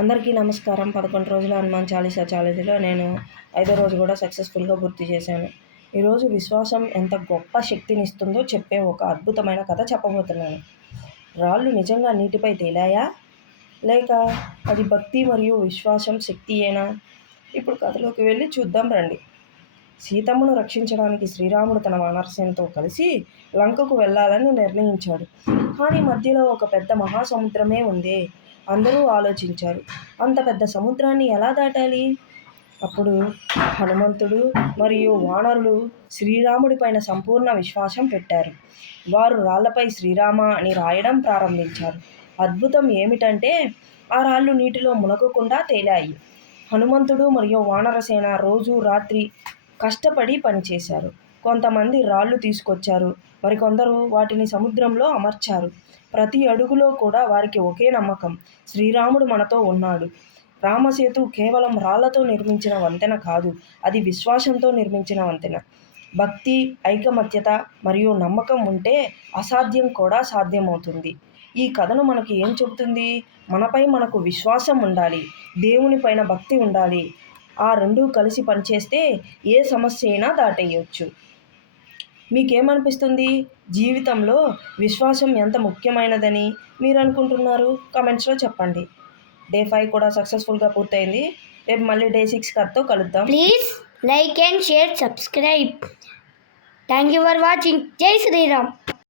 అందరికీ నమస్కారం. 11 రోజుల హనుమాన్ చాలీసా ఛాలెంజ్‌లో నేను 5వ రోజు కూడా సక్సెస్‌ఫుల్‌గా పూర్తి చేశాను. ఈరోజు విశ్వాసం ఎంత గొప్ప శక్తినిస్తుందో చెప్పే ఒక అద్భుతమైన కథ చెప్పబోతున్నాను. రాళ్ళు నిజంగా నీటిపై తేలాయా? లేక అది భక్తి మరియు విశ్వాసం శక్తియేనా? ఇప్పుడు కథలోకి వెళ్ళి చూద్దాం రండి. సీతమ్మను రక్షించడానికి శ్రీరాముడు తన వానరసేనతో కలిసి లంకకు వెళ్ళాలని నిర్ణయించాడు. కానీ మధ్యలో ఒక పెద్ద మహాసముద్రమే ఉందే. అందరూ ఆలోచించారు, అంత పెద్ద సముద్రాన్ని ఎలా దాటాలి? అప్పుడు హనుమంతుడు మరియు వానరులు శ్రీరాముడి పైన సంపూర్ణ విశ్వాసం పెట్టారు. వారు రాళ్లపై శ్రీరామ అని రాయడం ప్రారంభించారు. అద్భుతం ఏమిటంటే ఆ రాళ్ళు నీటిలో మునగకుండా తేలాయి. హనుమంతుడు మరియు వానరసేన రోజు రాత్రి కష్టపడి పనిచేశారు. కొంతమంది రాళ్ళు తీసుకొచ్చారు, మరికొందరు వాటిని సముద్రంలో అమర్చారు. ప్రతి అడుగులో కూడా వారికి ఒకే నమ్మకం, శ్రీరాముడు మనతో ఉన్నాడు. రామసేతు కేవలం రాళ్లతో నిర్మించిన వంతెన కాదు, అది విశ్వాసంతో నిర్మించిన వంతెన. భక్తి, ఐకమత్యత మరియు నమ్మకం ఉంటే అసాధ్యం కూడా సాధ్యమవుతుంది. ఈ కథను మనకి ఏం చెబుతుంది? మనపై మనకు విశ్వాసం ఉండాలి, దేవుని పైన భక్తి ఉండాలి. ఆ రెండూ కలిసి పనిచేస్తే ఏ సమస్య అయినా దాటేయచ్చు. మీకేమనిపిస్తుంది? జీవితంలో విశ్వాసం ఎంత ముఖ్యమైనదని మీరు అనుకుంటున్నారు? కామెంట్స్లో చెప్పండి. డే 5 కూడా సక్సెస్ఫుల్గా పూర్తయింది. రేపు మళ్ళీ డే 6 కథతో కలుద్దాం. Please like and share, subscribe. Thank you for watching. జై శ్రీరామ్.